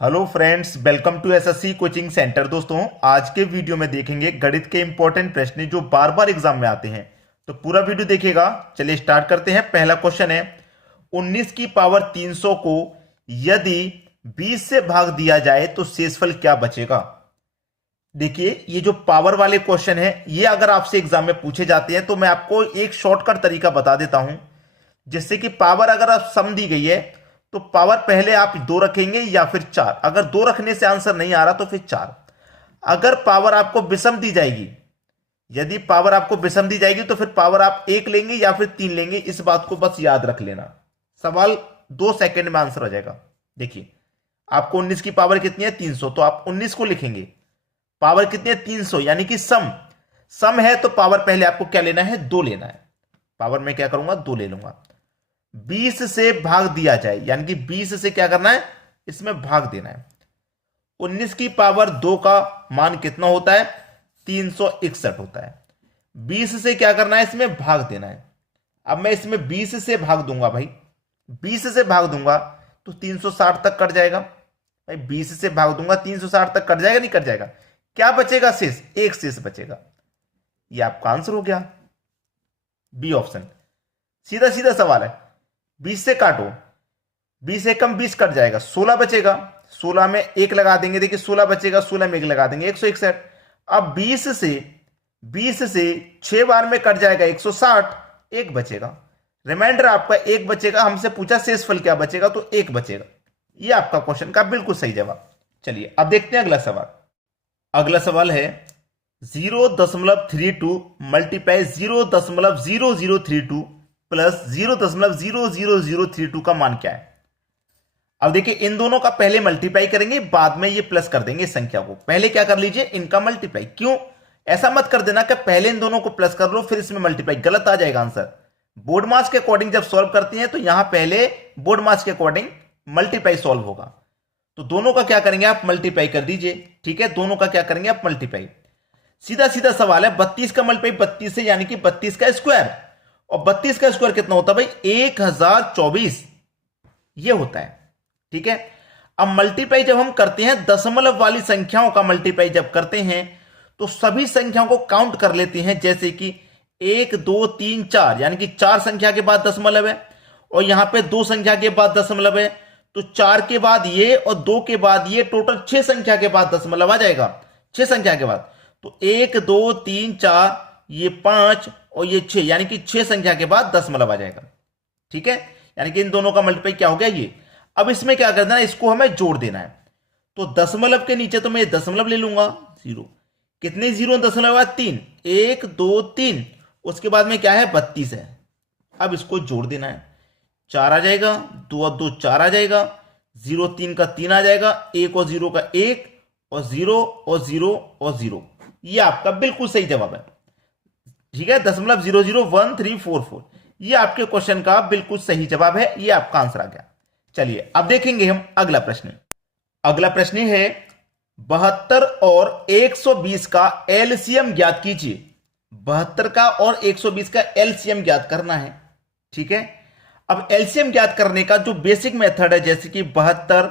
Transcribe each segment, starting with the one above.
Hello friends, welcome to SSC coaching centre. दोस्तों, आज के वीडियो में देखेंगे गणित के इंपॉर्टेंट प्रश्न जो बार बार एग्जाम में आते हैं। तो पूरा वीडियो देखिएगा। चलिए स्टार्ट करते हैं। पहला क्वेश्चन है, 19 की पावर 300 को यदि 20 से भाग दिया जाए तो शेषफल क्या बचेगा। देखिए, ये जो पावर वाले क्वेश्चन है ये अगर आपसे एग्जाम में पूछे जाते हैं तो मैं आपको एक शॉर्टकट तरीका बता देता हूं, जिससे कि पावर अगर आप सम दी गई है तो पावर पहले आप 2 रखेंगे या फिर 4। अगर 2 रखने से आंसर नहीं आ रहा तो फिर 4। अगर पावर आपको विषम दी जाएगी, यदि पावर आपको विषम दी जाएगी तो फिर पावर आप 1 लेंगे या फिर 3 लेंगे। इस बात को बस याद रख लेना। सवाल 2 सेकंड में आंसर हो जाएगा। देखिए, आपको 19 की पावर कितनी है 300, तो आप 19 को लिखेंगे। पावर कितनी है 300, यानी कि सम सम है तो पावर पहले आपको क्या लेना है 2 लेना है। पावर में क्या करूंगा 2 ले लूंगा। 20 से भाग दिया जाए, यानी कि 20 से क्या करना है इसमें भाग देना है। 19 की पावर 2 का मान कितना होता है 361 होता है। 20 से क्या करना है इसमें भाग देना है। अब मैं इसमें 20 से भाग दूंगा भाई, 20 से भाग दूंगा तो 360 तक कट जाएगा। भाई 20 से भाग दूंगा 360 तक कट जाएगा, नहीं कट जाएगा। क्या बचेगा शेष, एक शेष बचेगा। ये आपका आंसर हो गया, बी ऑप्शन। सीधा सीधा सवाल है। 20 से काटो, 20 से कम 20 कट जाएगा, 16 बचेगा। 16 में 1 लगा देंगे, देखिए 16 बचेगा, 16 में 1 लगा देंगे 161। अब 20 से 6 बार में कट जाएगा 160, 1 बचेगा। रिमाइंडर आपका 1 बचेगा। हमसे पूछा शेषफल क्या बचेगा, तो 1 बचेगा। ये आपका क्वेश्चन का बिल्कुल सही जवाब। चलिए अब देखते हैं अगला सवाल। अगला सवाल है 0.32 मल्टीप्लाई 0.0032 प्लस 0.00032 का मान क्या है। अब देखिए, इन दोनों का पहले मल्टीप्लाई करेंगे, बाद में ये प्लस कर देंगे संख्या को। पहले क्या कर लीजिए इनका मल्टीप्लाई। क्यों, ऐसा मत कर देना कि पहले इन दोनों को प्लस कर लो फिर इसमें मल्टीप्लाई, गलत आ जाएगा आंसर। बोर्ड मार्क्स के अकॉर्डिंग जब सॉल्व करते हैं तो यहां पहले बोर्ड मार्क्स के अकॉर्डिंग मल्टीप्लाई सॉल्व होगा। तो दोनों का क्या करेंगे आप मल्टीप्लाई कर दीजिए। ठीक है, दोनों का क्या करेंगे आप मल्टीप्लाई। सीधा सीधा सवाल है, 32 का मल्टीप्लाई 32 से, यानी कि 32 का स्क्वायर। और 32 का स्क्वायर कितना होता है भाई 1024, ये होता है। ठीक है, अब मल्टीप्लाई जब हम करते हैं दशमलव वाली संख्याओं का मल्टीप्लाई जब करते हैं तो सभी संख्याओं को काउंट कर लेते हैं। जैसे कि 1 2 3 4, यानी कि 4 संख्या के बाद दशमलव है, और यहां पे 2 संख्या के बाद दशमलव है, तो 4 के बाद ये और 2 के बाद ये, टोटल 6 संख्या के बाद दशमलव आ जाएगा। 6 संख्या के बाद तो 1 2 3 4, ये 5 और ये 6, यानी कि 6 संख्या के बाद दशमलव आ जाएगा। ठीक है, यानी कि इन दोनों का मल्टीप्लाई क्या हो गया ये। अब इसमें क्या करना है, इसको हमें जोड़ देना है। तो दशमलव के नीचे तो मैं दशमलव ले लूंगा, 0। कितने 0 दशमलव बाद 3, 1 2 3, उसके बाद में क्या है 32 है। अब इसको जोड़ देना है, 4 आ जाएगा, 2 और 2 4 आ जाएगा, 0 3 का 3 आ जाएगा, 1 और 0 का 1, और 0 और 0 और 0। ये आपका बिल्कुल सही जवाब है। ठीक है, 0.001344, ये आपके क्वेश्चन का बिल्कुल सही जवाब है। ये आपका आंसर आ गया। चलिए अब देखेंगे हम अगला प्रश्न। अगला प्रश्न है 72 और 120 का एलसीएम ज्ञात कीजिए। 72 का और 120 का एलसीएम ज्ञात करना है। ठीक है, अब एलसीएम ज्ञात करने का जो बेसिक मेथड है, जैसे कि 72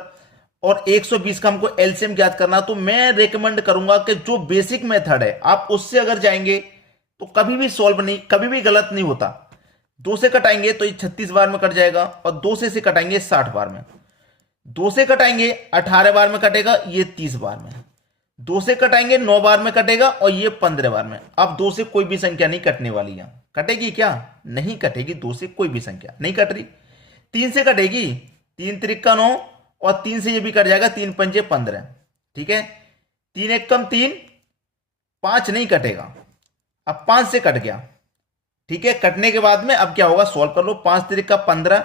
और 120 का हमको एलसीएम ज्ञात करना, तो मैं रेकमेंड करूंगा कि जो बेसिक मेथड है आप उससे अगर जाएंगे तो कभी भी सॉल्व नहीं, कभी भी गलत नहीं होता। 2 से कटाएंगे तो ये 36 बार में कट जाएगा, और 2 से कटाएंगे 60 बार में। 2 से कटाएंगे 18 बार में कटेगा, ये 30 बार में। 2 से कटाएंगे 9 बार में कटेगा, और ये 15 बार में। अब 2 से कोई भी संख्या नहीं कटने वाली है। कटेगी क्या, नहीं कटेगी। 2 से कोई भी संख्या नहीं कट रही। 3 से कटेगी, 3 त्रिका 9, और 3 से ये भी कट जाएगा, 3 पंजे 15। ठीक है, 3 एक कम 3, 5 नहीं कटेगा। अब 5 से कट गया। ठीक है, कटने के बाद में अब क्या होगा सॉल्व कर लो। 5 त्रिका 15,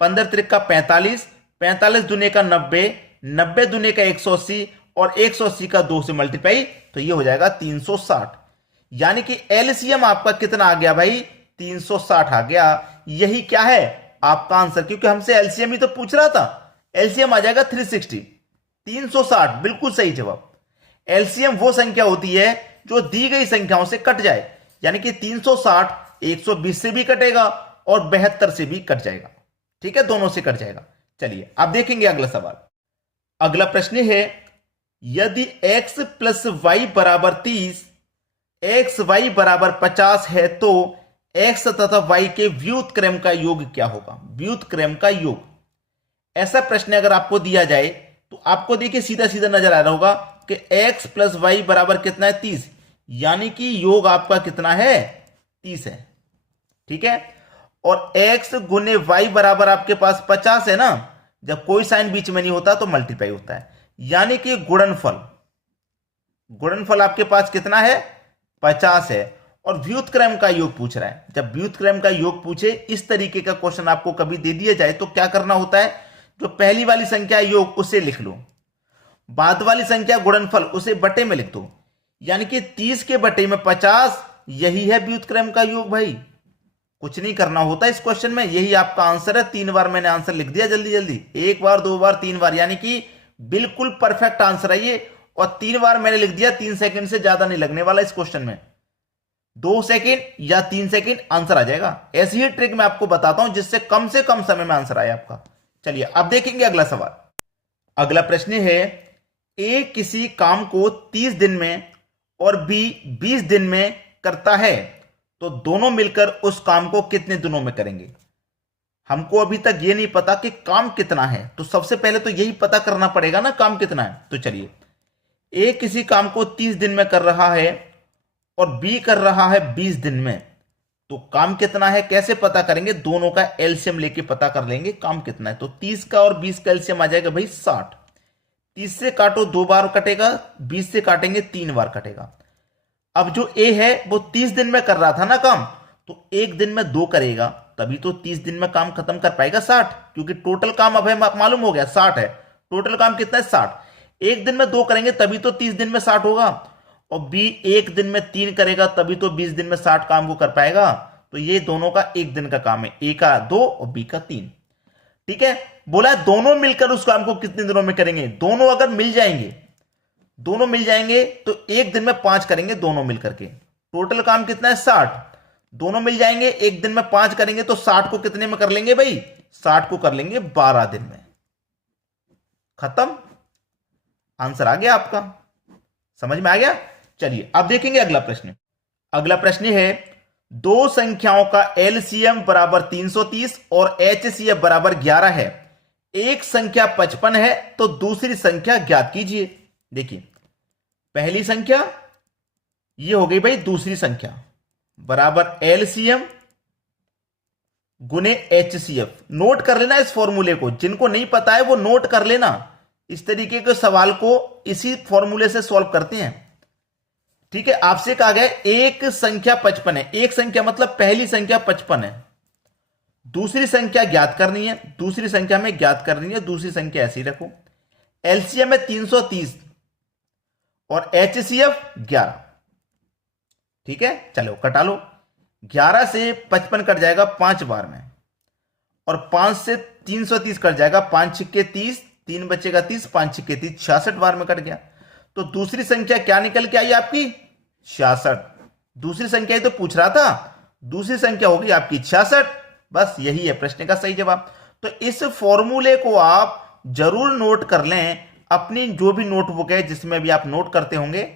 15 त्रिका 45, 45 दूने का 90, 90 दूने का 180, और 180 का 2 से मल्टीप्लाई, तो ये हो जाएगा 360। यानी कि एलसीएम आपका कितना आ गया भाई 360 आ गया। यही क्या है आपका आंसर, क्योंकि हमसे एलसीएम ही तो पूछ रहा था। एलसीएम आ जाएगा 360, 360 बिल्कुल सही जवाब। एलसीएम वो संख्या होती है जो दी गई संख्याओं से कट जाए, यानी कि 360 120 से भी कटेगा और 72 से भी कट जाएगा। ठीक है, दोनों से कट जाएगा। चलिए अब देखेंगे अगला सवाल। अगला प्रश्न है, यदि x प्लस वाई बराबर 30, एक्स वाई बराबर 50 है तो x तथा y के व्युत्क्रम का योग क्या होगा? व्युत्क्रम का योग। ऐसा प्रश्न अगर आपको दिया जाए तो आपको देखिए सीधा सीधा नजर आ रहा होगा कि x प्लस वाई बराबर कितना है? 30, यानी कि योग आपका कितना है? 30 है। ठीक है, और x गुने y बराबर आपके पास 50 है ना। जब कोई साइन बीच में नहीं होता तो मल्टीप्लाई होता है, यानी कि गुणनफल, गुणनफल आपके पास कितना है? 50 है। और व्युत्क्रम का योग पूछ रहा है। जब व्युत्क्रम का योग पूछे, इस तरीके का क्वेश्चन आपको कभी दे दिया जाए तो क्या करना होता है? जो पहली वाली संख्या योग उसे लिख लो, बाद वाली संख्या गुणनफल उसे बटे में लिख दो, यानी कि 30 के बटे में 50, यही है व्युत्क्रम का योग भाई। कुछ नहीं करना होता इस क्वेश्चन में, यही आपका आंसर है। 3 बार मैंने आंसर लिख दिया जल्दी जल्दी, 1 बार 2 बार 3 बार, यानी कि बिल्कुल परफेक्ट आंसर है ये। और 3 बार मैंने लिख दिया, 3 सेकंड से ज्यादा नहीं लगने वाला इस क्वेश्चन में, 2 सेकंड या 3 सेकंड आंसर आ जाएगा। ऐसी ही ट्रिक मैं आपको बताता हूं जिससे कम से कम समय में आंसर आए आपका। चलिए अब देखेंगे अगला सवाल। अगला प्रश्न है, ए किसी काम को 30 दिन में और बी 20 दिन में करता है तो दोनों मिलकर उस काम को कितने दिनों में करेंगे? हमको अभी तक ये नहीं पता कि काम कितना है, तो सबसे पहले तो यही पता करना पड़ेगा ना काम कितना है। तो चलिए, ए किसी काम को 30 दिन में कर रहा है और बी कर रहा है 20 दिन में, तो काम कितना है कैसे पता करेंगे? दोनों का एलसीएम लेके पता कर लेंगे काम कितना है। तो 30 का और 20 का एलसीएम आ जाएगा भाई 60। 30 से काटो 2 बार कटेगा, 20 से काटेंगे 3 बार कटेगा। अब जो ए है वो 30 दिन में कर रहा था ना काम, तो एक दिन में 2 करेगा, तभी तो 30 दिन में काम खत्म कर पाएगा 60, क्योंकि टोटल काम अब है मालूम हो गया 60 है। टोटल काम कितना है? 60। एक दिन में 2 करेंगे तभी तो 30 दिन में 60 होगा। और बी एक दिन में 3 करेगा तभी तो 20 दिन में 60 काम को कर पाएगा। तो ये दोनों का एक दिन का काम है, ए का 2 और बी का 3। ठीक है, बोला दोनों मिलकर उस काम को कितने दिनों में करेंगे? दोनों अगर मिल जाएंगे, दोनों मिल जाएंगे तो एक दिन में 5 करेंगे दोनों मिलकर के। टोटल काम कितना है? 60। दोनों मिल जाएंगे, एक दिन में 5 करेंगे तो 60 को कितने में कर लेंगे भाई? 60 को कर लेंगे 12 दिन में। खत्म, आंसर आ गया आपका, समझ में आ गया। चलिए अब देखेंगे अगला प्रश्न। अगला प्रश्न है, दो संख्याओं का एलसीएम बराबर 330 और एचसीएफ बराबर 11 है। एक संख्या 55 है तो दूसरी संख्या ज्ञात कीजिए। देखिए, पहली संख्या ये हो गई भाई, दूसरी संख्या बराबर एलसीएम गुने एचसीएफ। नोट कर लेना इस फॉर्मूले को, जिनको नहीं पता है वो नोट कर लेना। इस तरीके के सवाल को इसी फॉर्मूले से सॉल्व करते हैं। ठीक है, आपसे कहा गया एक संख्या 55 है, एक संख्या मतलब पहली संख्या 55 है, दूसरी संख्या ज्ञात करनी है, दूसरी संख्या में ज्ञात करनी है, दूसरी संख्या ऐसी रखो। एलसीएम है 330 और एचसीएफ 11। ठीक है, चलो कटा लो। 11 से 55 कट जाएगा 5 बार में, और 5 से 330 कट जाएगा, 5 छिक्के 30, 3 बचेगा 30, 5 छिक्के 30, 66 बार में कट गया। तो दूसरी संख्या क्या निकल के आई आपकी? 66। दूसरी संख्या ही तो पूछ रहा था, दूसरी संख्या होगी आपकी 66। बस यही है प्रश्न का सही जवाब। तो इस फॉर्मूले को आप जरूर नोट कर लें, अपनी जो भी नोटबुक है जिसमें भी आप नोट करते होंगे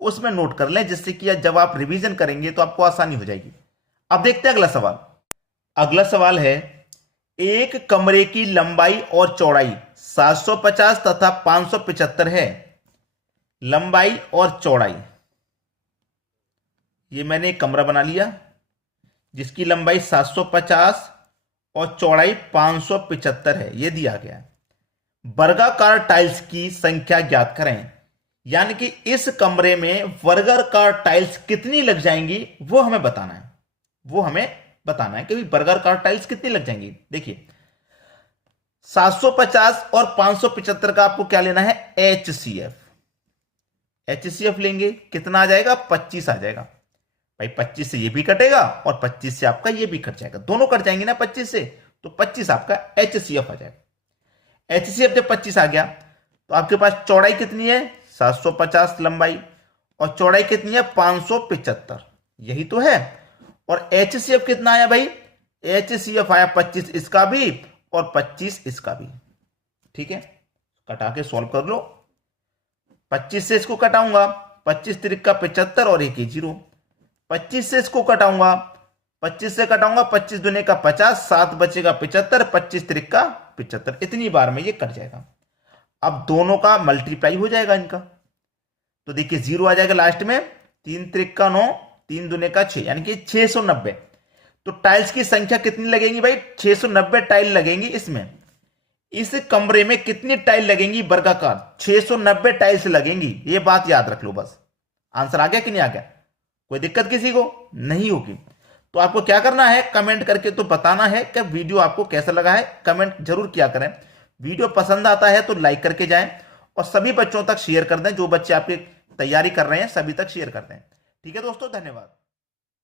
उसमें नोट कर लें, जिससे कि जब आप रिवीजन करेंगे तो आपको आसानी हो जाएगी। अब देखते हैं अगला सवाल। अगला सवाल है, एक कमरे की लंबाई और चौड़ाई 750 तथा 575 है। लंबाई और चौड़ाई, ये मैंने एक कमरा बना लिया जिसकी लंबाई 750 और चौड़ाई 575 है, ये दिया गया है। वर्गाकार टाइल्स की संख्या ज्ञात करें, यानी कि इस कमरे में वर्गाकार टाइल्स कितनी लग जाएंगी वो हमें बताना है। वो हमें बताना है कि वर्गाकार टाइल्स कितनी लग जाएंगी। देखिए, 750 और 575 का आपको क्या लेना है? एचसीएफ। एचसीएफ लेंगे, कितना आ जाएगा? 25 आ जाएगा भाई। 25 से ये भी कटेगा और 25 से आपका ये भी कट जाएगा, दोनों कट जाएंगे ना 25 से, तो 25 आपका एचसीएफ आ जाएगा। एचसीएफ जब 25 आ गया तो आपके पास चौड़ाई कितनी है? 750 लंबाई, और चौड़ाई कितनी है? 575, यही तो है। और एचसीएफ कितना आया भाई? एचसीएफ आया 25 इसका भी और 25 इसका भी। ठीक है, कटा के सॉल्व कर लो। 25 से इसको कटाऊंगा, 25 तिरिका 75 और एक 0। 25 से इसको कटाऊंगा, 25 से कटाऊंगा, 25 दूने का 50, 7 बचेगा 75, 25 तिरिका 75। इतनी बार में ये कट जाएगा। अब दोनों का मल्टीप्लाई हो जाएगा इनका, तो देखिए 0 आ जाएगा लास्ट में, 3 तिरिका 9, 3 दूने का 6, यानी कि 690। तो टाइल्स की संख्या कितनी लगेगी भाई? 690 टाइल लगेंगी इसमें। इस कमरे में कितनी टाइल लगेंगी वर्गाकार? 690 टाइल्स लगेंगी। ये बात याद रख लो बस। आंसर आ गया कि नहीं आ गया? कोई दिक्कत किसी को नहीं होगी। तो आपको क्या करना है, कमेंट करके तो बताना है कि वीडियो आपको कैसा लगा है। कमेंट जरूर किया करें। वीडियो पसंद आता है तो लाइक करके जाएं और सभी बच्चों तक शेयर कर दें। जो बच्चे आपकी तैयारी कर रहे हैं सभी तक शेयर कर दें। ठीक है दोस्तों, धन्यवाद।